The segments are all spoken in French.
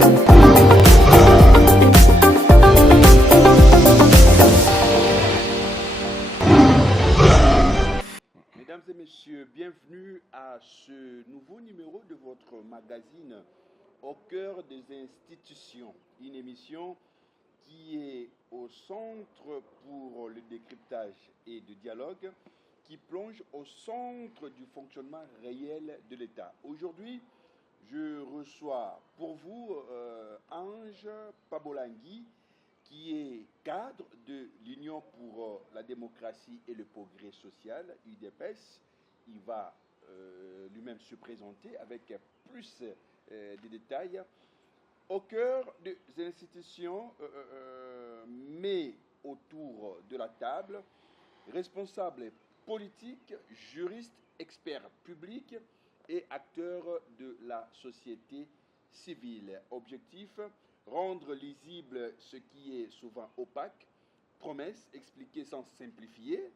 Mesdames et messieurs, bienvenue à ce nouveau numéro de votre magazine Au cœur des institutions, une émission qui est au centre pour le décryptage et le dialogue, qui plonge au centre du fonctionnement réel de l'État. Aujourd'hui, je reçois pour vous Ange Pabolangui, qui est cadre de l'Union pour la démocratie et le progrès social, UDPS. Il va lui-même se présenter avec plus de détails. Au cœur des institutions, mais autour de la table, responsables politiques, juristes, experts publics et acteurs de la société civile. Objectif, rendre lisible ce qui est souvent opaque, promesse, expliquer sans simplifier,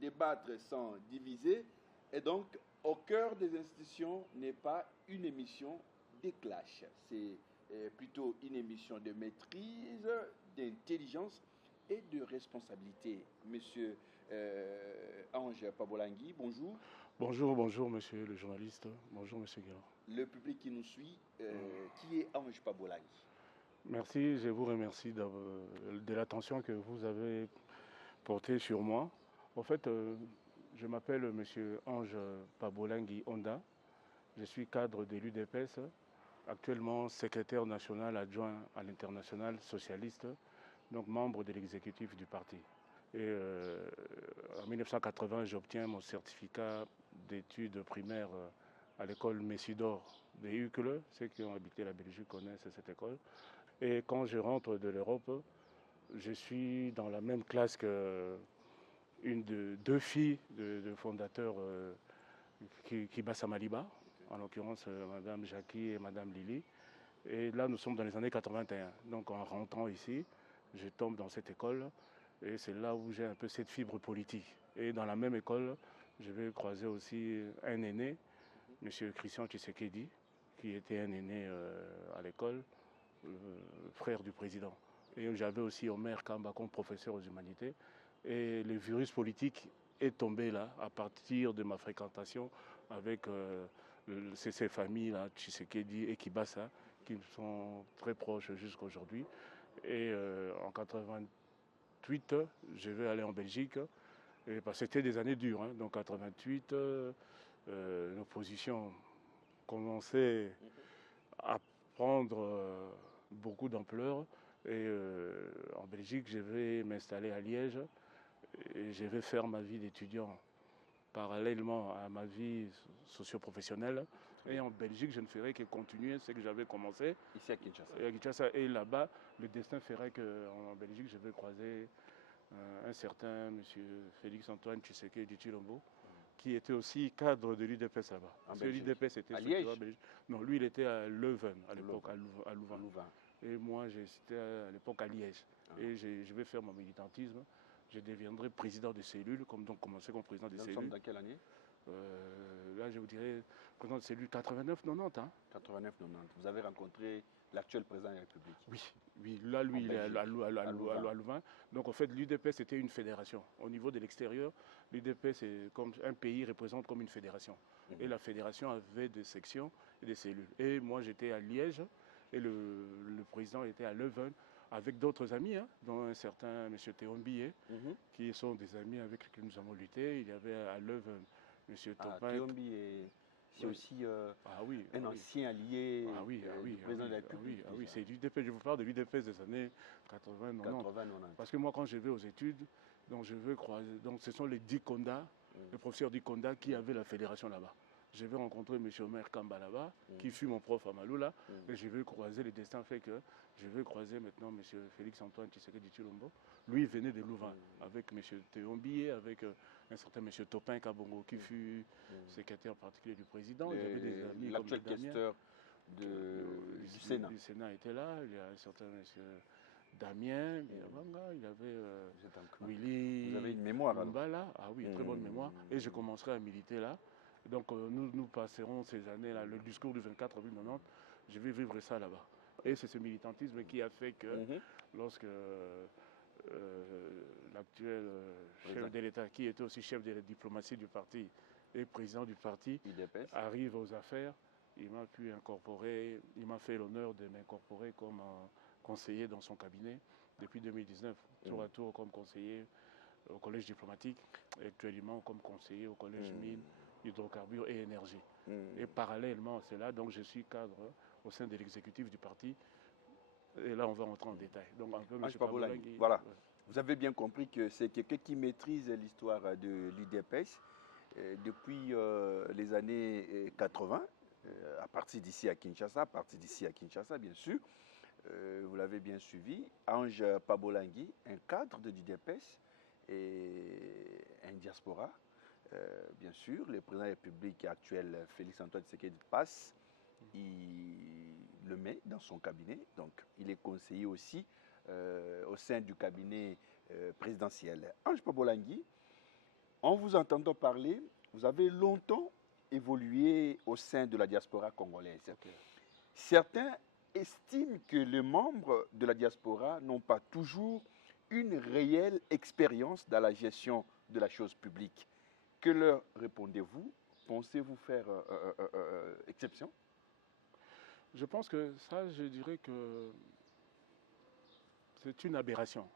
débattre sans diviser, et donc au cœur des institutions n'est pas une émission des clashs, c'est plutôt une émission de maîtrise, d'intelligence et de responsabilité. Monsieur Ange Pabolangui, bonjour. Bonjour, monsieur le journaliste. Bonjour, monsieur Guillaume. Le public qui nous suit, qui est Ange Pabolangui? Merci, je vous remercie de l'attention que vous avez portée sur moi. En fait, je m'appelle monsieur Ange Pabolangui Onda. Je suis cadre de l'UDPS, actuellement secrétaire national adjoint à l'international socialiste, donc membre de l'exécutif du parti. Et en 1980, j'obtiens mon certificat d'études primaires à l'école Messidor de Uccle. Ceux qui ont habité la Belgique connaissent cette école. Et quand je rentre de l'Europe, je suis dans la même classe que deux filles de fondateurs Kibasa Maliba, en l'occurrence Madame Jackie et Madame Lily. Et là, nous sommes dans les années 81. Donc en rentrant ici, je tombe dans cette école. Et c'est là où j'ai un peu cette fibre politique. Et dans la même école, je vais croiser aussi un aîné, M. Christian Tshisekedi, qui était un aîné à l'école, frère du président. Et j'avais aussi Omer Kamba comme professeur aux humanités. Et le virus politique est tombé là, à partir de ma fréquentation avec ces familles-là, Tshisekedi et Kibasa, qui sont très proches jusqu'à aujourd'hui. Et en 88, je vais aller en Belgique. Et, c'était des années dures. Hein. Donc, en 88, l'opposition commençait à prendre beaucoup d'ampleur. Et en Belgique, je vais m'installer à Liège et je vais faire ma vie d'étudiant parallèlement à ma vie socio-professionnelle. Et en Belgique, je ne ferai que continuer ce que j'avais commencé. Ici à Kinshasa. Et à Kinshasa. Et là-bas, le destin ferait qu'en Belgique, je vais croiser un certain monsieur Félix Antoine Tshisekedi Tshilombo, qui était aussi cadre de l'UDPS là-bas. Parce que l'UDPS était à Liège? Non, lui, il était à Leuven, à l'époque, à Louvain. Louvain. Et moi, j'étais à l'époque à Liège. Et je vais faire mon militantisme. Je deviendrai président de cellule, donc commencer comme président de cellule. Nous sommes dans quelle année? Là, je vous dirais, président de cellule 89-90. Hein. 89-90. Vous avez rencontré l'actuel président de la République? Oui. Là, lui, il est à Louvain. Donc, en fait, l'UDPS, c'était une fédération. Au niveau de l'extérieur, l'UDPS, c'est comme un pays représente comme une fédération. Et la fédération avait des sections et des cellules. Et moi, j'étais à Liège et le président était à Leuven avec d'autres amis, hein, dont un certain M. Théon Billet, qui sont des amis avec lesquels nous avons lutté. Il y avait à Leuven M. Topin. Théon Billet, c'est aussi un ancien allié du président de la République. Oui, c'est l'UDPS. Je vous parle de l'UDPS des années 80-90. Parce que moi, quand je vais aux études, donc je veux croiser. Donc ce sont les Dikonda, le professeur Dikonda qui avait la fédération là-bas. Je vais rencontrer M. Omer Kamba là-bas, qui fut mon prof à Maloula, et je vais croiser, le destin fait que je vais croiser maintenant M. Félix Antoine Tshisekedi Tshilombo. Lui, il venait de Louvain, avec M. Théon Billet, avec un certain M. Topin Kabongo, qui fut secrétaire particulier du président. Il y avait des amis l'actuel questeur du Sénat. Du Sénat était là, il y a un certain M. Damien, il y avait Willy. Vous avez une mémoire là. Ah oui, une très bonne mémoire. Et je commencerai à militer là. Donc nous passerons ces années-là, le discours du 24 avril 90, je vais vivre ça là-bas. Et c'est ce militantisme qui a fait que lorsque l'actuel chef de l'État, qui était aussi chef de la diplomatie du parti et président du parti, arrive aux affaires, il m'a pu incorporer, il m'a fait l'honneur de m'incorporer comme conseiller dans son cabinet depuis 2019, tour à tour comme conseiller au collège diplomatique, et actuellement comme conseiller au collège mines, hydrocarbures et énergie. Et parallèlement à cela, donc je suis cadre au sein de l'exécutif du parti. Et là, on va rentrer en détail. Donc, un peu, M. Pabolangui, voilà. Ouais. Vous avez bien compris que c'est quelqu'un qui maîtrise l'histoire de l'UDPS depuis les années 80, à partir d'ici à Kinshasa, bien sûr. Vous l'avez bien suivi. Ange Pabolangui, un cadre de l'UDPS et un diaspora. Bien sûr, le président de la République actuel, Félix-Antoine Tshisekedi, passe. Il le met dans son cabinet, donc il est conseiller aussi au sein du cabinet présidentiel. Ange Pabolangui, en vous entendant parler, vous avez longtemps évolué au sein de la diaspora congolaise. Okay. Certains estiment que les membres de la diaspora n'ont pas toujours une réelle expérience dans la gestion de la chose publique. Que leur répondez-vous? Pensez-vous faire exception? Je pense que ça, je dirais que c'est une aberration.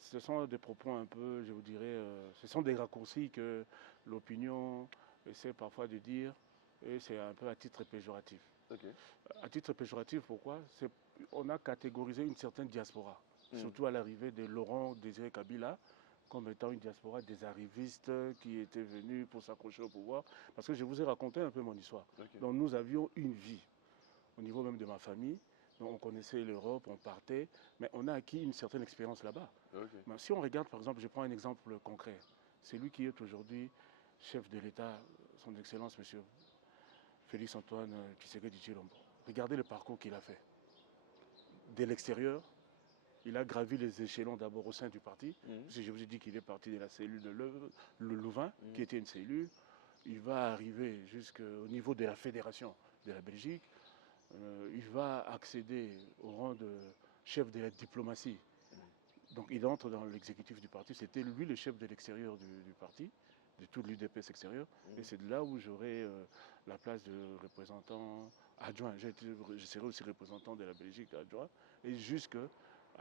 Ce sont des propos un peu, je vous dirais, ce sont des raccourcis que l'opinion essaie parfois de dire, et c'est un peu à titre péjoratif. Okay. À titre péjoratif, pourquoi? On a catégorisé une certaine diaspora, surtout à l'arrivée de Laurent Désiré Kabila, comme étant une diaspora des arrivistes qui étaient venus pour s'accrocher au pouvoir. Parce que je vous ai raconté un peu mon histoire. Okay. Donc nous avions une vie, au niveau même de ma famille. Donc on connaissait l'Europe, on partait, mais on a acquis une certaine expérience là-bas. Okay. Si on regarde, par exemple, je prends un exemple concret. C'est lui qui est aujourd'hui chef de l'État, son Excellence, M. Félix-Antoine Tshisekedi Tshilombo. Regardez le parcours qu'il a fait. Dès l'extérieur, il a gravi les échelons d'abord au sein du parti. Si je vous ai dit qu'il est parti de la cellule de le Louvain, qui était une cellule. Il va arriver jusqu'au niveau de la fédération de la Belgique. Il va accéder au rang de chef de la diplomatie. Donc il entre dans l'exécutif du parti. C'était lui le chef de l'extérieur du parti, de tout l'UDPS extérieur. Et c'est de là où j'aurai la place de représentant adjoint. Je serai aussi représentant de la Belgique adjoint. Et jusqu'à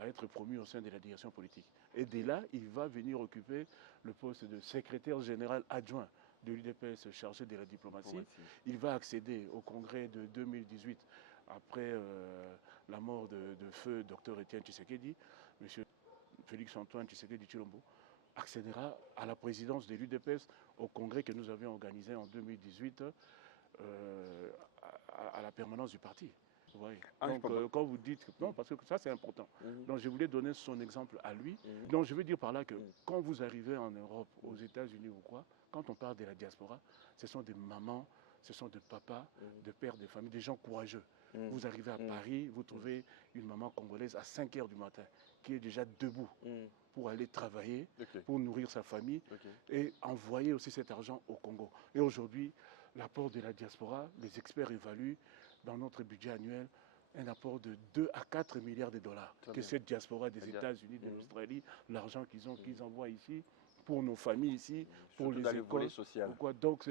être promu au sein de la direction politique. Et dès là, il va venir occuper le poste de secrétaire général adjoint de l'UDPS chargé de la diplomatie. Il va accéder au congrès de 2018 après la mort de feu Dr Étienne Tshisekedi. M. Félix-Antoine Tshisekedi Tshilombo accédera à la présidence de l'UDPS au congrès que nous avions organisé en 2018 à la permanence du parti. Oui. Donc, quand vous dites... Non, parce que ça, c'est important. Donc, je voulais donner son exemple à lui. Donc, je veux dire par là que quand vous arrivez en Europe, aux États-Unis ou quoi, quand on parle de la diaspora, ce sont des mamans, ce sont des papas, des pères de famille, des gens courageux. Vous arrivez à Paris, vous trouvez une maman congolaise à 5 h du matin qui est déjà debout pour aller travailler, pour nourrir sa famille et envoyer aussi cet argent au Congo. Et aujourd'hui, l'apport de la diaspora, les experts évaluent dans notre budget annuel un apport de 2 à 4 milliards de dollars que cette diaspora des États-Unis, de l'Australie, l'argent qu'ils envoient ici, pour nos familles ici, pour les écoles. Donc,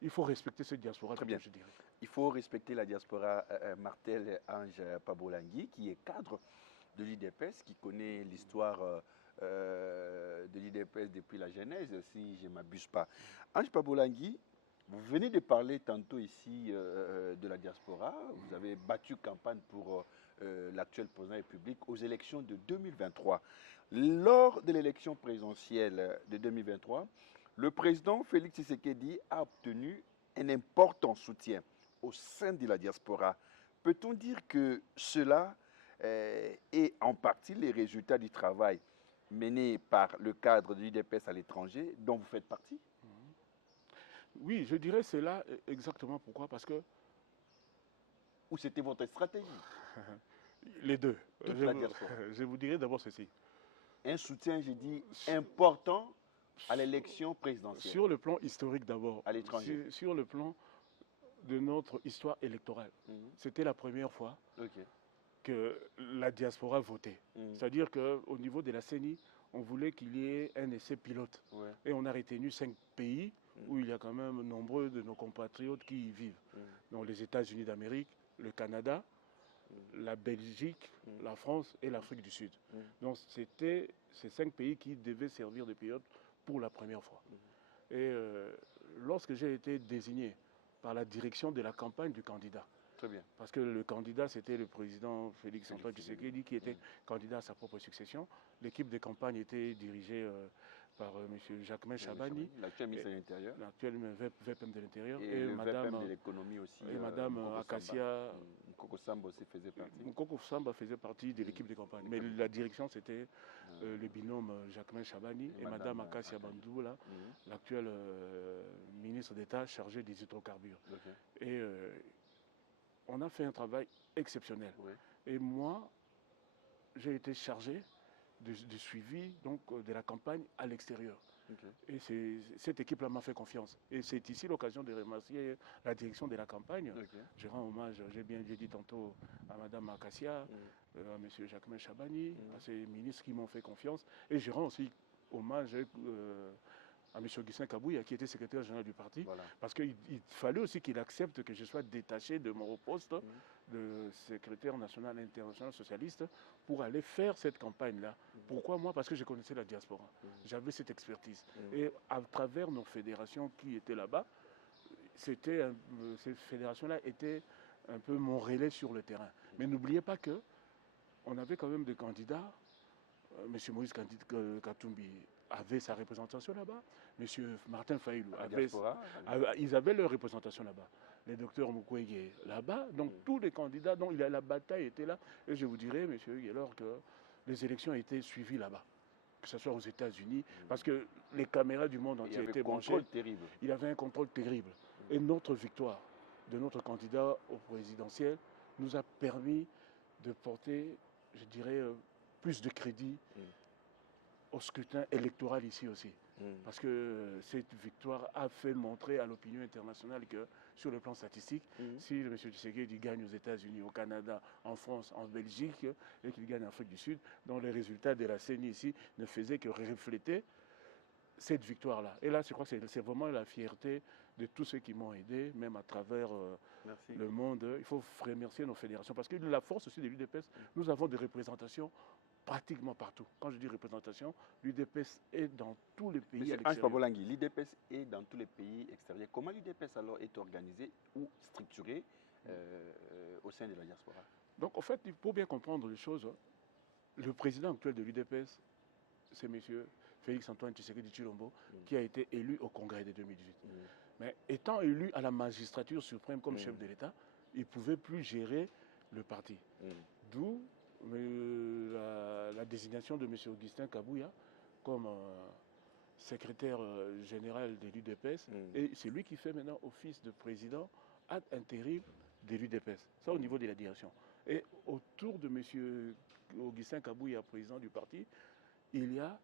il faut respecter cette diaspora, très bien. Je dirais. Il faut respecter la diaspora Martel Ange Pabolangui, qui est cadre de l'UDPS, qui connaît l'histoire de l'UDPS depuis la genèse, si je ne m'abuse pas. Ange Pabolangui, vous venez de parler tantôt ici de la diaspora. Vous avez battu campagne pour l'actuel président de la République aux élections de 2023. Lors de l'élection présidentielle de 2023, le président Félix Tshisekedi a obtenu un important soutien au sein de la diaspora. Peut-on dire que cela est en partie les résultats du travail mené par le cadre de l'UDPS à l'étranger dont vous faites partie? Oui, je dirais cela exactement. Pourquoi? Parce que... Ou c'était votre stratégie? Les deux. Je vous dirais d'abord ceci. Un soutien, j'ai dit, important à l'élection présidentielle. Sur le plan historique d'abord. À l'étranger. Sur le plan de notre histoire électorale. C'était la première fois que la diaspora votait. C'est-à-dire qu'au niveau de la CENI, on voulait qu'il y ait un essai pilote. Et on a retenu 5 pays où il y a quand même nombreux de nos compatriotes qui y vivent. Donc les États-Unis d'Amérique, le Canada, la Belgique, la France et l'Afrique du Sud. Donc c'était ces 5 pays qui devaient servir de pilote pour la première fois. Et lorsque j'ai été désigné par la direction de la campagne du candidat, très bien. Parce que le candidat, c'était le président Félix Antoine Tshisekedi qui était candidat à sa propre succession. L'équipe de campagne était dirigée par M. Jacquemain Chabani, l'actuel ministre de l'Intérieur. L'actuel VPM de l'Intérieur. Et le VPM de l'économie aussi. Et Mme Akassia. Mukoko Samba aussi faisait partie. Mukoko Samba faisait partie de l'équipe de campagne. Mais la direction, c'était le binôme Jacquemain Chabani et Mme Akassia Bandoula, l'actuel ministre d'État chargé des hydrocarbures. Et on a fait un travail exceptionnel. Et moi, j'ai été chargé du suivi donc, de la campagne à l'extérieur. Et cette équipe-là m'a fait confiance. Et c'est ici l'occasion de remercier la direction de la campagne. Je rends hommage, j'ai dit tantôt, à Mme Akassia, à M. Jacquemain Chabani, à ces ministres qui m'ont fait confiance. Et je rends aussi hommage à M. Augustin Kabouya, qui était secrétaire général du parti, parce qu'il fallait aussi qu'il accepte que je sois détaché de mon poste de secrétaire national international socialiste pour aller faire cette campagne-là. Pourquoi moi? Parce que je connaissais la diaspora. J'avais cette expertise. Et à travers nos fédérations qui étaient là-bas, ces fédérations-là étaient un peu mon relais sur le terrain. Mais n'oubliez pas qu'on avait quand même des candidats. M. Moïse Katumbi avait sa représentation là-bas. M. Martin Faïlou ils avaient leur représentation là-bas. Les docteurs Mukwege là-bas. Donc tous les candidats, donc la bataille était là. Et je vous dirais, M. Huguelor, que les élections étaient suivies là-bas. Que ce soit aux États-Unis, parce que les caméras du monde entier étaient branchées. Il y avait un contrôle terrible. Et notre victoire de notre candidat au présidentiel nous a permis de porter, je dirais, plus de crédit au scrutin électoral ici aussi. Parce que cette victoire a fait montrer à l'opinion internationale que sur le plan statistique, si M. Tshisekedi gagne aux États-Unis, au Canada, en France, en Belgique et qu'il gagne en Afrique du Sud, dont les résultats de la CENI ici ne faisaient que refléter cette victoire-là. Et là, je crois que c'est vraiment la fierté de tous ceux qui m'ont aidé, même à travers le monde. Il faut remercier nos fédérations. Parce que la force aussi de l'UDPS, nous avons des représentations pratiquement partout. Quand je dis représentation, l'UDPS est dans tous les pays à l'extérieur. Ange Pabolangui, l'UDPS est dans tous les pays extérieurs. Comment l'UDPS alors est organisée ou structurée au sein de la diaspora? Donc en fait, il faut bien comprendre les choses. Le président actuel de l'UDPS, c'est M. Félix Antoine Tshisekedi Tshilombo, qui a été élu au Congrès de 2018. Mais étant élu à la magistrature suprême comme chef de l'État, il ne pouvait plus gérer le parti. D'où la désignation de M. Augustin Kabouya comme secrétaire général de l'UDPS. Et c'est lui qui fait maintenant office de président ad intérim de l'UDPS. Ça au niveau de la direction. Et autour de M. Augustin Kabouya, président du parti, il y a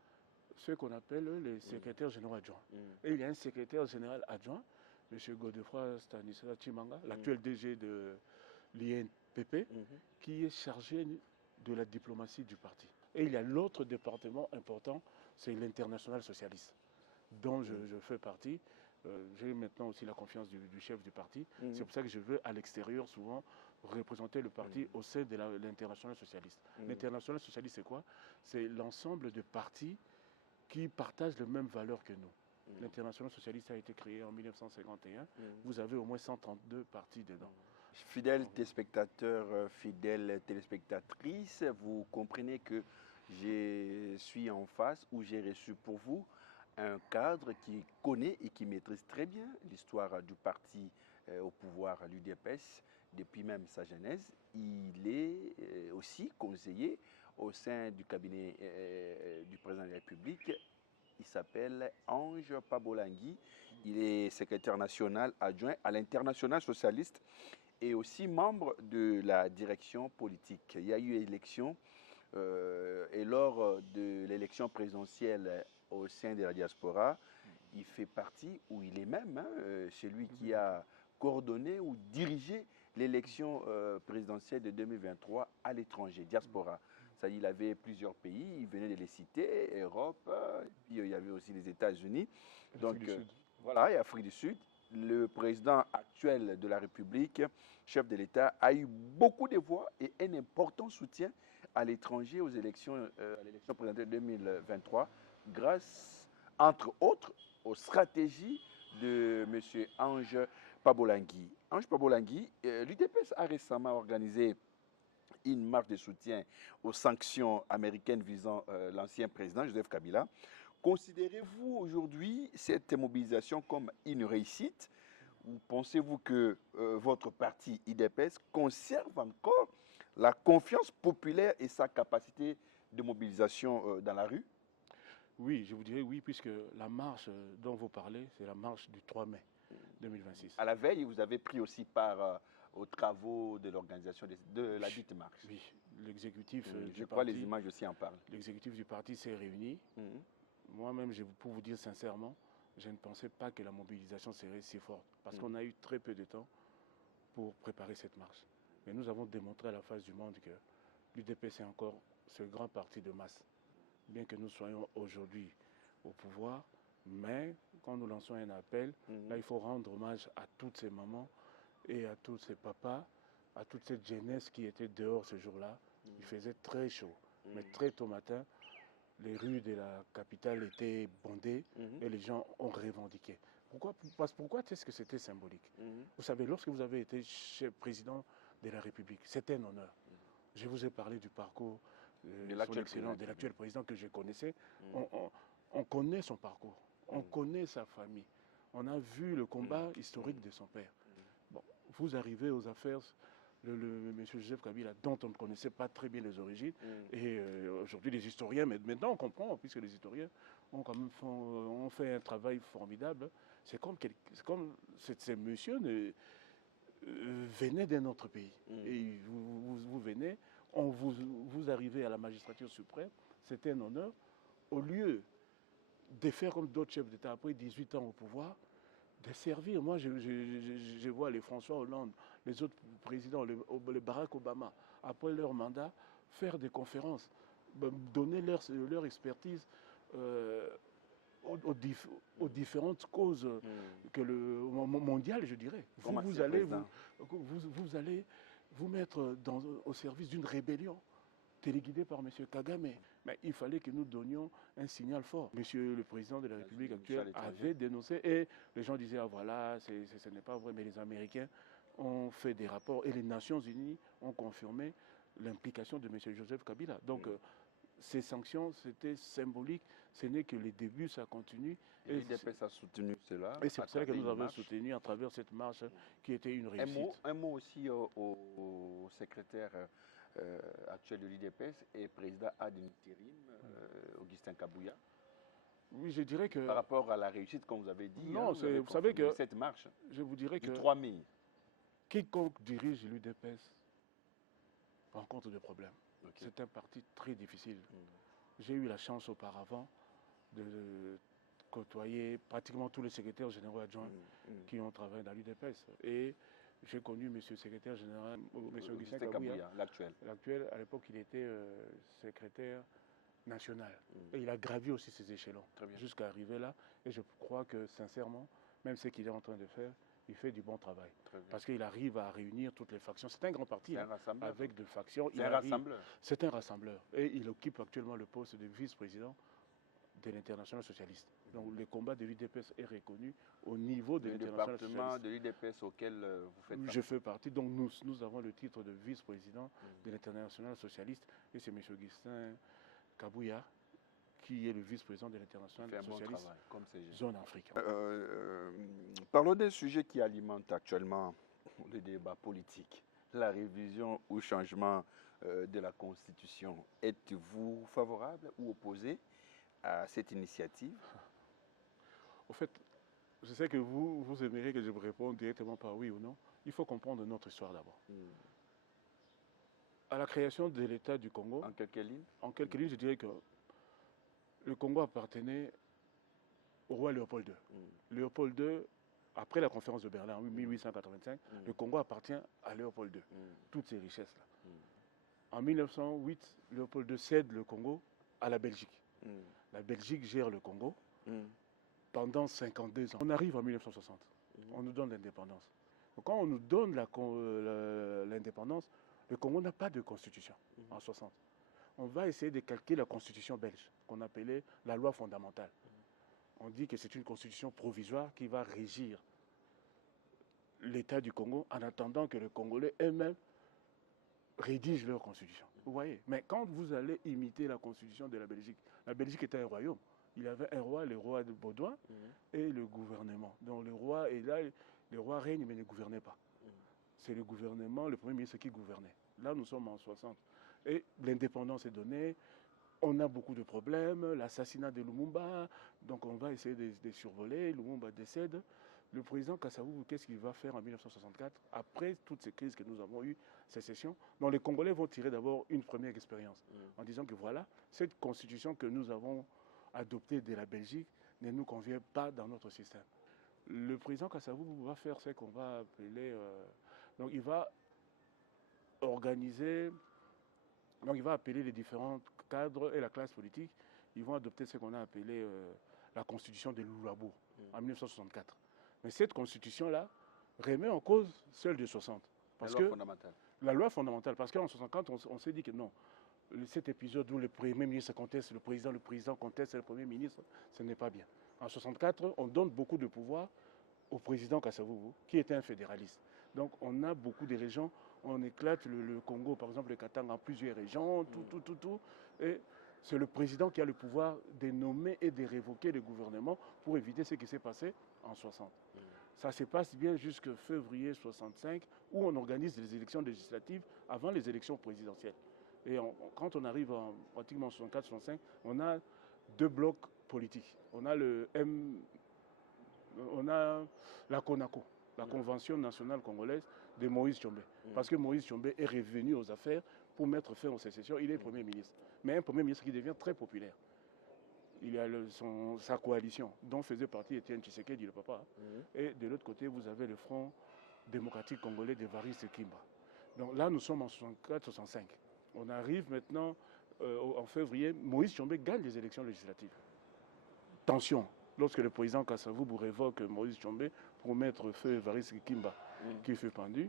ce qu'on appelle les secrétaires généraux adjoints. Et il y a un secrétaire général adjoint, M. Godefroy Stanislas Chimanga, l'actuel DG de l'INPP, qui est chargé de la diplomatie du parti. Et il y a l'autre département important, c'est l'international socialiste, dont je fais partie. J'ai maintenant aussi la confiance du chef du parti. C'est pour ça que je veux, à l'extérieur, souvent, représenter le parti au sein de l'international socialiste. L'international socialiste, c'est quoi? C'est l'ensemble de partis qui partagent les mêmes valeurs que nous. L'international socialiste a été créé en 1951. Vous avez au moins 132 partis dedans. Fidèles téléspectateurs, fidèles téléspectatrices, vous comprenez que je suis en face ou j'ai reçu pour vous un cadre qui connaît et qui maîtrise très bien l'histoire du parti au pouvoir, l'UDPS, depuis même sa genèse. Il est aussi conseiller au sein du cabinet du président de la République. Il s'appelle Ange Pabolangui. Il est secrétaire national adjoint à l'International socialiste et aussi membre de la direction politique. Il y a eu élection et lors de l'élection présidentielle au sein de la diaspora, il fait partie, ou il est même celui qui a coordonner ou diriger l'élection présidentielle de 2023 à l'étranger, diaspora. C'est-à-dire il avait plusieurs pays, il venait de les citer, Europe, puis il y avait aussi les États-Unis. Donc voilà, et Afrique du Sud. Le président actuel de la République, chef de l'État, a eu beaucoup de voix et un important soutien à l'étranger à l'élection présidentielle 2023, grâce, entre autres, aux stratégies de M. Ange Pabolangui. Ange Pabolangui, l'UDPS a récemment organisé une marche de soutien aux sanctions américaines visant l'ancien président Joseph Kabila. Considérez-vous aujourd'hui cette mobilisation comme une réussite ou pensez-vous que votre parti IDPS conserve encore la confiance populaire et sa capacité de mobilisation dans la rue? Oui, je vous dirais oui, puisque la marche dont vous parlez, c'est la marche du 3 mai 2026. À la veille, vous avez pris aussi part aux travaux de l'organisation de la dite marche. Oui, l'exécutif je crois que les images aussi en parlent. L'exécutif du parti s'est réuni. Moi-même, pour vous dire sincèrement, je ne pensais pas que la mobilisation serait si forte, parce qu'on a eu très peu de temps pour préparer cette marche. Mais nous avons démontré à la face du monde que l'UDPS est encore ce grand parti de masse. Bien que nous soyons aujourd'hui au pouvoir, mais quand nous lançons un appel, là, il faut rendre hommage à toutes ces mamans et à tous ces papas, à toute cette jeunesse qui était dehors ce jour-là. Il faisait très chaud, mais très tôt matin, les rues de la capitale étaient bondées et les gens ont revendiqué. Pourquoi est-ce que c'était symbolique? Vous savez, lorsque vous avez été président de la République, c'était un honneur. Je vous ai parlé du parcours de l'actuel président que je connaissais. On connaît son parcours, on connaît sa famille. On a vu le combat historique de son père. Bon, vous arrivez aux affaires, M. Joseph Kabila, dont on ne connaissait pas très bien les origines. Et aujourd'hui, les historiens, mais maintenant on comprend, puisque les historiens ont quand même fait un travail formidable. C'est comme ces messieurs venaient d'un autre pays. Et vous venez, vous arrivez à la magistrature suprême, c'était un honneur. Au lieu de faire comme d'autres chefs d'État après 18 ans au pouvoir, de servir. Moi, je vois les François Hollande, les autres présidents, le Barack Obama, après leur mandat, faire des conférences, donner leur expertise aux différentes causes mondiales, je dirais. Vous allez vous mettre au service d'une rébellion téléguidée par M. Kagame. Mais il fallait que nous donnions un signal fort. Monsieur le président de la République actuelle avait dénoncé et les gens disaient, ah voilà, ce n'est pas vrai, mais les Américains ont fait des rapports et les Nations Unies ont confirmé l'implication de M. Joseph Kabila. Donc, ces sanctions, c'était symbolique. Ce n'est que les débuts, ça continue. Et l'UDPS a soutenu cela. Et c'est pour ça que nous avons soutenu à travers cette marche qui était une réussite. Un mot aussi au secrétaire actuel de l'UDPS et président ad interim, Augustin Kabouya. Oui, je dirais que... Par rapport à la réussite, comme vous avez dit, non, vous savez que cette marche je vous dirais du que 3 mai. Quiconque dirige l'UDPS rencontre des problèmes. Okay. C'est un parti très difficile. J'ai eu la chance auparavant de côtoyer pratiquement tous les secrétaires généraux adjoints qui ont travaillé dans l'UDPS. Et j'ai connu M. le secrétaire général, M. Augustin Kabouya, l'actuel. À l'époque, il était secrétaire national. Et il a gravi aussi ses échelons jusqu'à arriver là. Et je crois que, sincèrement, même ce qu'il est en train de faire, il fait du bon travail. Parce qu'il arrive à réunir toutes les factions. C'est un grand parti avec des factions. C'est un rassembleur. C'est un rassembleur. Et il occupe actuellement le poste de vice-président de l'Internationale socialiste. Donc le combat de l'UDPS est reconnu au niveau de l'Internationale socialiste. Le département de l'UDPS auquel vous faites partie. Je fais partie. Donc nous avons le titre de vice-président de l'Internationale socialiste. Et c'est M. Augustin Kabouya qui est le vice-président de l'Internationale socialiste zone Afrique. Parlons d'un sujet qui alimente actuellement le débat politique, la révision ou changement de la Constitution. Êtes-vous favorable ou opposé à cette initiative? Au fait, je sais que vous aimeriez que je vous réponde directement par oui ou non. Il faut comprendre notre histoire d'abord. À la création de l'État du Congo, en quelques lignes, je dirais que le Congo appartenait au roi Léopold II. Léopold II après la conférence de Berlin en 1885, le Congo appartient à Léopold II, toutes ces richesses-là. En 1908, Léopold II cède le Congo à la Belgique. La Belgique gère le Congo pendant 52 ans. On arrive en 1960, on nous donne l'indépendance. Quand on nous donne l'indépendance, le Congo n'a pas de constitution en 60. On va essayer de calquer la constitution belge, qu'on appelait la loi fondamentale. On dit que c'est une constitution provisoire qui va régir l'État du Congo en attendant que les Congolais eux-mêmes rédigent leur constitution. Vous voyez? Mais quand vous allez imiter la constitution de la Belgique était un royaume. Il y avait un roi, le roi de Baudouin, et le gouvernement. Donc le roi est là, le roi règne mais ne gouvernait pas. C'est le gouvernement, le premier ministre qui gouvernait. Là, nous sommes en 60. Et l'indépendance est donnée. On a beaucoup de problèmes. L'assassinat de Lumumba, donc on va essayer de survoler. Lumumba décède. Le président Kasavubu, qu'est-ce qu'il va faire en 1964 après toutes ces crises que nous avons eues, sécession? Donc les Congolais vont tirer d'abord une première expérience en disant que voilà, cette constitution que nous avons adoptée de la Belgique ne nous convient pas dans notre système. Le président Kasavubu va faire ce qu'on va appeler... donc il va organiser... Donc il va appeler les différents cadres et la classe politique. Ils vont adopter ce qu'on a appelé la constitution de Lulabour en 1964. Mais cette constitution-là remet en cause celle de 60. La loi fondamentale. La loi fondamentale. Parce qu'en 64, on s'est dit que non. Cet épisode où le Premier ministre conteste le président conteste le Premier ministre, ce n'est pas bien. En 64, on donne beaucoup de pouvoir au président Kasavubu, qui était un fédéraliste. Donc on a beaucoup de régions, on éclate le Congo, par exemple le Katanga, en plusieurs régions, tout. Et c'est le président qui a le pouvoir de nommer et de révoquer le gouvernement pour éviter ce qui s'est passé en 60. Ça se passe bien jusqu'en février 65, où on organise les élections législatives avant les élections présidentielles. Et quand on arrive pratiquement en 64-65, on a deux blocs politiques. On a la CONACO, la Convention nationale congolaise de Moïse Tshombe. Parce que Moïse Tshombe est revenu aux affaires pour mettre fin aux sécessions. Il est Premier ministre. Mais un Premier ministre qui devient très populaire. Il y a sa coalition, dont faisait partie Étienne Tshisekedi, le papa. Et de l'autre côté, vous avez le Front démocratique congolais d'Évariste Kimba. Donc là, nous sommes en 64-65. On arrive maintenant en février. Moïse Tshombe gagne les élections législatives. Tension. Lorsque le président Kasavubu révoque Moïse Tshombe pour mettre feu à Évariste Kimba, qui fut pendu,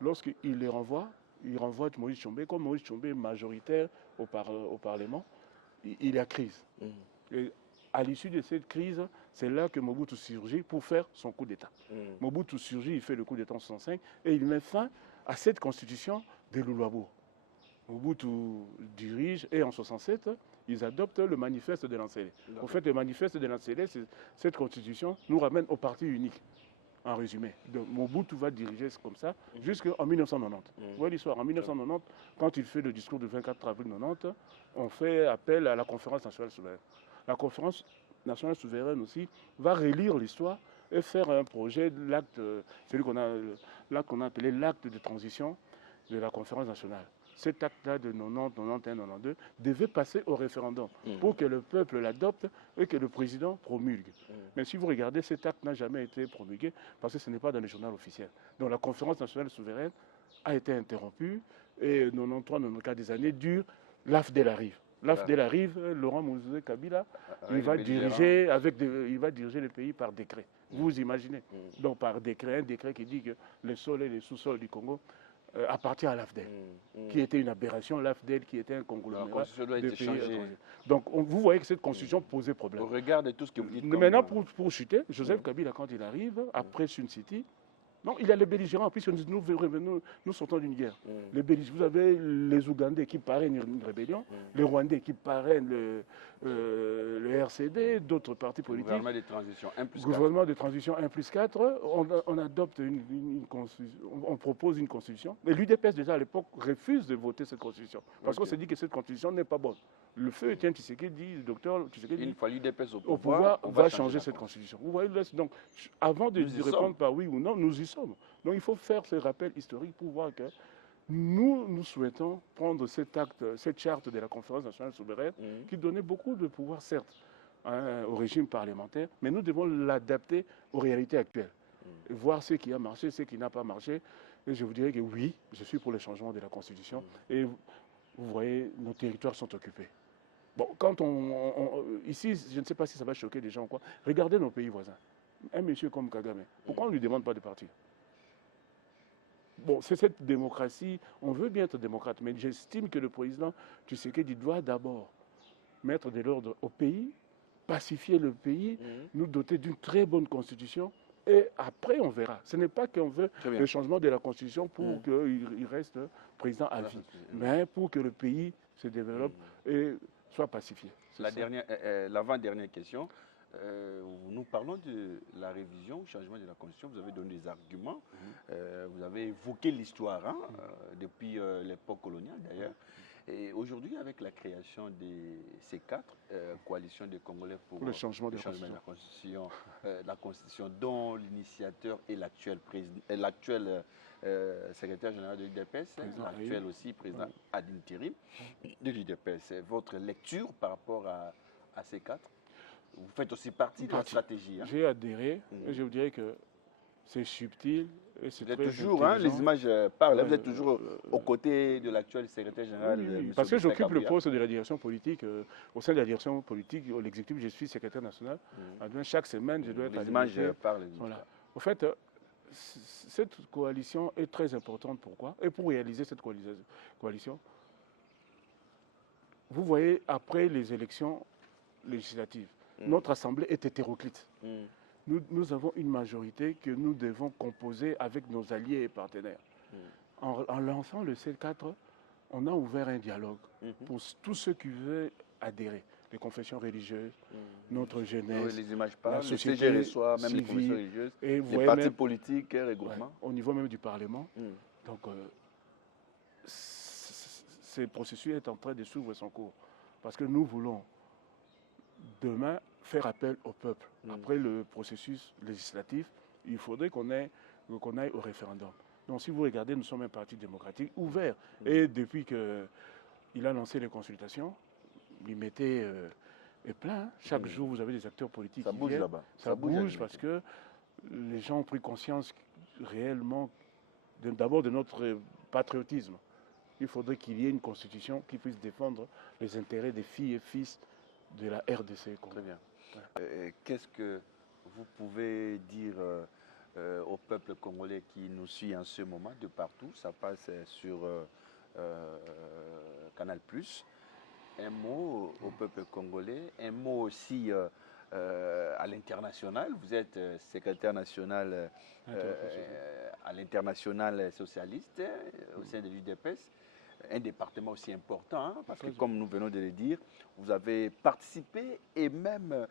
lorsqu'il les renvoie, il renvoie Moïse Tshombe. Comme Moïse Tshombe est majoritaire au Parlement, il y a crise. Et à l'issue de cette crise, c'est là que Mobutu surgit pour faire son coup d'État. Mobutu surgit, il fait le coup d'État en 65 et il met fin à cette constitution de Lulabour. Mobutu dirige et en 67, ils adoptent le manifeste de Lancélé. En fait, le manifeste de Lancélé, cette constitution nous ramène au parti unique, en résumé. Donc Mobutu va diriger comme ça jusqu'en 1990. Vous voyez l'histoire, en 1990, quand il fait le discours du 24 avril 90, on fait appel à la conférence nationale souveraine. La conférence nationale souveraine aussi va relire l'histoire et faire un projet, l'acte, celui qu'on a appelé l'acte de transition de la conférence nationale. Cet acte-là de 90, 91, 92 devait passer au référendum pour que le peuple l'adopte et que le président promulgue. Mais si vous regardez, cet acte n'a jamais été promulgué parce que ce n'est pas dans le journal officiel. Donc la conférence nationale souveraine a été interrompue et 93, 94 des années dure, l'AFDEL arrive. L'AFDEL arrive, Laurent Mouzouzé Kabila, il va diriger le pays par décret. Vous imaginez. Donc par décret, un décret qui dit que le sol et les sous-sols du Congo appartient à l'AFDEL, qui était une aberration, l'AFDEL qui était un conglomérat de pays étrangers. Donc vous voyez que cette constitution posait problème. Au regard de tout ce que vous dites. Maintenant, pour chuter, Joseph Kabila, quand il arrive, après Sun City, non, il y a les belligérants, puisque nous sortons d'une guerre. Les belligérants, vous avez les Ougandais qui parrainent une rébellion, les Rwandais qui parrainent le RCD, d'autres partis politiques. Gouvernement de transition 1+4. Gouvernement de transition 1+4, on adopte on propose une constitution. Mais l'UDPS, déjà à l'époque, refuse de voter cette constitution. Parce qu'on s'est dit que cette constitution n'est pas bonne. Le feu Étienne Tshisekedi, le docteur Tshisekedi, une fois l'UDPS au pouvoir, on va changer cette constitution. Vous voyez, donc, avant de répondre par oui ou non, nous y sommes. Donc il faut faire ce rappel historique pour voir que nous souhaitons prendre cet acte, cette charte de la conférence nationale souveraine qui donnait beaucoup de pouvoir, certes, au régime parlementaire, mais nous devons l'adapter aux réalités actuelles. et voir ce qui a marché, ce qui n'a pas marché. Et je vous dirais que oui, je suis pour le changement de la Constitution. Et vous voyez, nos territoires sont occupés. Bon, quand ici, je ne sais pas si ça va choquer des gens ou quoi, regardez nos pays voisins. Un monsieur comme Kagame, pourquoi on ne lui demande pas de partir? Bon, c'est cette démocratie, on veut bien être démocrate, mais j'estime que le président Tshisekedi doit d'abord mettre de l'ordre au pays, pacifier le pays, nous doter d'une très bonne constitution, et après on verra. Ce n'est pas qu'on veut le changement de la constitution pour qu'il reste président à vie, mais pour que le pays se développe et soit pacifié. L'avant-dernière question. Nous parlons de la révision, le changement de la Constitution. Vous avez donné des arguments. Vous avez évoqué l'histoire depuis l'époque coloniale d'ailleurs. Et aujourd'hui, avec la création de ces 4 coalitions de Congolais pour le changement de la Constitution, dont l'initiateur est l'actuel secrétaire général de l'UDPS, l'actuel aussi président ad interim de l'UDPS. Votre lecture par rapport à ces 4? Vous faites aussi partie de la stratégie. J'ai adhéré et je vous dirais que c'est subtil et c'est très toujours, les images parlent, vous êtes toujours aux côtés de l'actuel secrétaire général. Oui, parce que j'occupe le poste de la direction politique. Au sein de la direction politique, à l'exécutif, je suis secrétaire national. Chaque semaine, je dois être... Les images parlent. Voilà. En fait, cette coalition est très importante. Pourquoi? Et pour réaliser cette coalition, vous voyez, après les élections législatives, notre assemblée est hétéroclite. Nous avons une majorité que nous devons composer avec nos alliés et partenaires. En lançant le C4, on a ouvert un dialogue pour tous ceux qui veulent adhérer. Les confessions religieuses, notre jeunesse, les images parlent, la société reçoit, même civile, les confessions religieuses, et les partis politiques, regroupements. Au niveau même du Parlement. Donc, ce processus est en train de s'ouvrir son cours. Parce que nous voulons demain faire appel au peuple. Après le processus législatif, il faudrait qu'on aille au référendum. Donc si vous regardez, nous sommes un parti démocratique ouvert. Et depuis qu'il a lancé les consultations, l'IMETE est plein. Chaque jour, vous avez des acteurs politiques qui viennent. Ça bouge parce que les gens ont pris conscience réellement d'abord de notre patriotisme. Il faudrait qu'il y ait une constitution qui puisse défendre les intérêts des filles et fils de la RDC. Très bien. Qu'est-ce que vous pouvez dire au peuple congolais qui nous suit en ce moment de partout? Ça passe sur Canal+. Un mot au peuple congolais, un mot aussi à l'international. Vous êtes secrétaire national à l'international socialiste au sein de l'UDPS. Un département aussi important, parce que comme nous venons de le dire, vous avez participé et même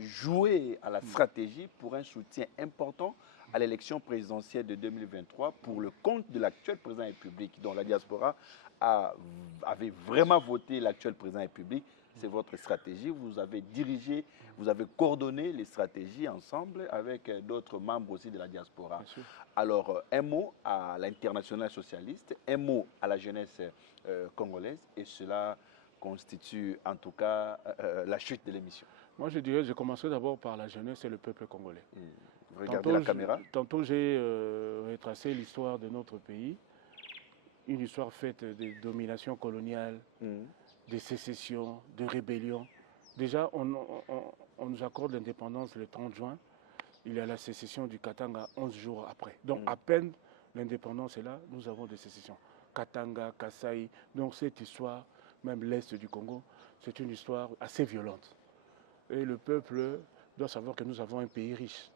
joué à la stratégie pour un soutien important à l'élection présidentielle de 2023 pour le compte de l'actuel président de la République, dont la diaspora avait vraiment voté l'actuel président de la République. C'est votre stratégie, vous avez dirigé, vous avez coordonné les stratégies ensemble avec d'autres membres aussi de la diaspora. Alors, un mot à l'international socialiste, un mot à la jeunesse congolaise, et cela constitue en tout cas la chute de l'émission. Moi, je dirais, je commencerai d'abord par la jeunesse et le peuple congolais. Vous regardez la caméra. Tantôt, j'ai retracé l'histoire de notre pays, une histoire faite de domination coloniale, de sécession, de rébellion. Déjà, on nous accorde l'indépendance le 30 juin. Il y a la sécession du Katanga 11 jours après. Donc, à peine l'indépendance est là, nous avons des sécessions. Katanga, Kasaï. Donc, cette histoire, même l'Est du Congo, c'est une histoire assez violente. Et le peuple doit savoir que nous avons un pays riche.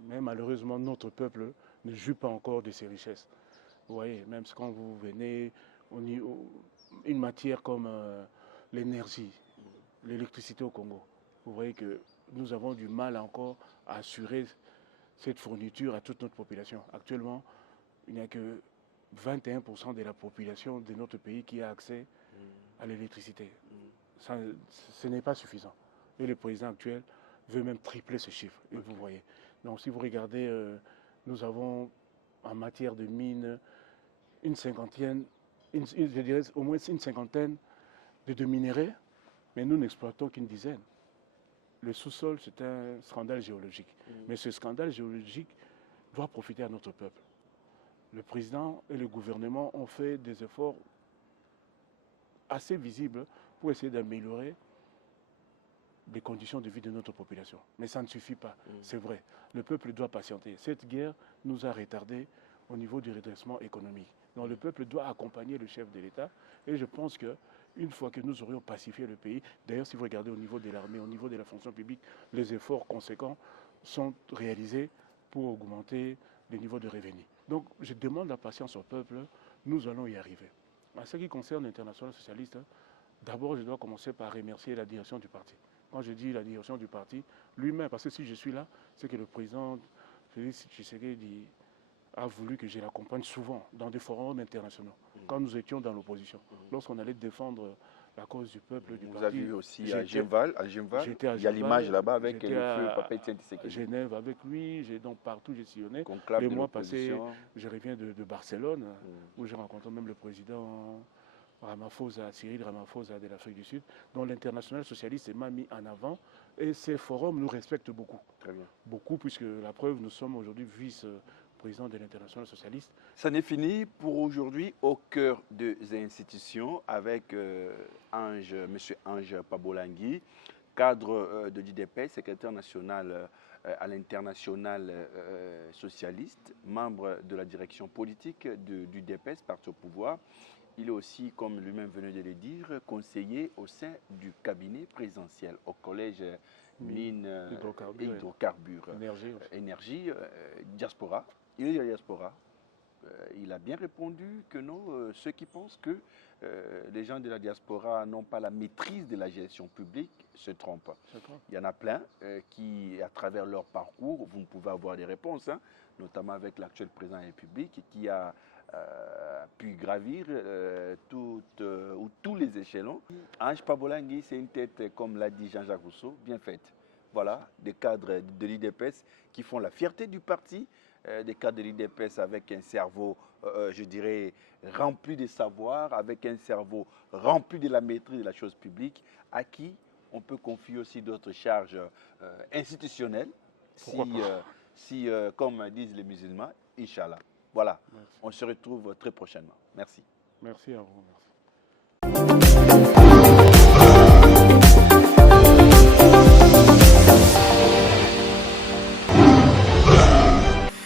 Mais malheureusement, notre peuple ne jouit pas encore de ses richesses. Vous voyez, même quand vous venez, une matière comme l'énergie, l'électricité au Congo, vous voyez que nous avons du mal encore à assurer cette fourniture à toute notre population. Actuellement, il n'y a que 21% de la population de notre pays qui a accès à l'électricité. Ce n'est pas suffisant. Et le président actuel veut même tripler ce chiffre. Et vous voyez. Donc si vous regardez, nous avons en matière de mines une cinquantaine, je dirais au moins une cinquantaine de minéraux, mais nous n'exploitons qu'une dizaine. Le sous-sol, c'est un scandale géologique. Mais ce scandale géologique doit profiter à notre peuple. Le président et le gouvernement ont fait des efforts assez visibles pour essayer d'améliorer les conditions de vie de notre population. Mais ça ne suffit pas, c'est vrai. Le peuple doit patienter. Cette guerre nous a retardés au niveau du redressement économique. Donc le peuple doit accompagner le chef de l'État. Et je pense qu'une fois que nous aurions pacifié le pays, d'ailleurs si vous regardez au niveau de l'armée, au niveau de la fonction publique, les efforts conséquents sont réalisés pour augmenter les niveaux de revenus. Donc je demande la patience au peuple, nous allons y arriver. En ce qui concerne l'Internationale socialiste, d'abord je dois commencer par remercier la direction du parti. Quand je dis la direction du parti, lui-même, parce que si je suis là, c'est que le président Félix Tshisekedi a voulu que je l'accompagne souvent dans des forums internationaux, quand nous étions dans l'opposition. Lorsqu'on allait défendre la cause du peuple, du Vous parti. avez vu aussi à Genval, il y a l'image là-bas avec le feu Papa Etienne Tshisekedi. À Genève avec lui, donc partout j'ai sillonné. Conclave Les de mois passés, l'opposition. je reviens de Barcelone, où j'ai rencontré même le président Ramaphosa, Cyril Ramaphosa de l'Afrique du Sud, dont l'international socialiste m'a mis en avant. Et ces forums nous respectent beaucoup. Très bien. Beaucoup, puisque la preuve, nous sommes aujourd'hui vice-président de l'international socialiste. Ça n'est fini pour aujourd'hui au cœur des institutions avec M. Ange Pabolangui, cadre de l'IDP, secrétaire national à l'international socialiste, membre de la direction politique du DPS, parti au pouvoir. Il est aussi, comme lui-même venait de le dire, conseiller au sein du cabinet présidentiel au collège mines hydrocarbures, énergie, diaspora. Il est de la diaspora. Il a bien répondu que non, ceux qui pensent que les gens de la diaspora n'ont pas la maîtrise de la gestion publique se trompent. Il y en a plein qui, à travers leur parcours, vous ne pouvez avoir des réponses, hein, notamment avec l'actuel président de la République qui a pu gravir tous les échelons. Ange Pabolangui, c'est une tête, comme l'a dit Jean-Jacques Rousseau, bien faite. Voilà, des cadres de l'IDPS qui font la fierté du parti, des cadres de l'IDPS avec un cerveau, je dirais, rempli de savoir, avec un cerveau rempli de la maîtrise de la chose publique, à qui on peut confier aussi d'autres charges institutionnelles, si comme disent les musulmans, Inch'Allah. Voilà, merci. On se retrouve très prochainement. Merci. Merci à vous. Merci.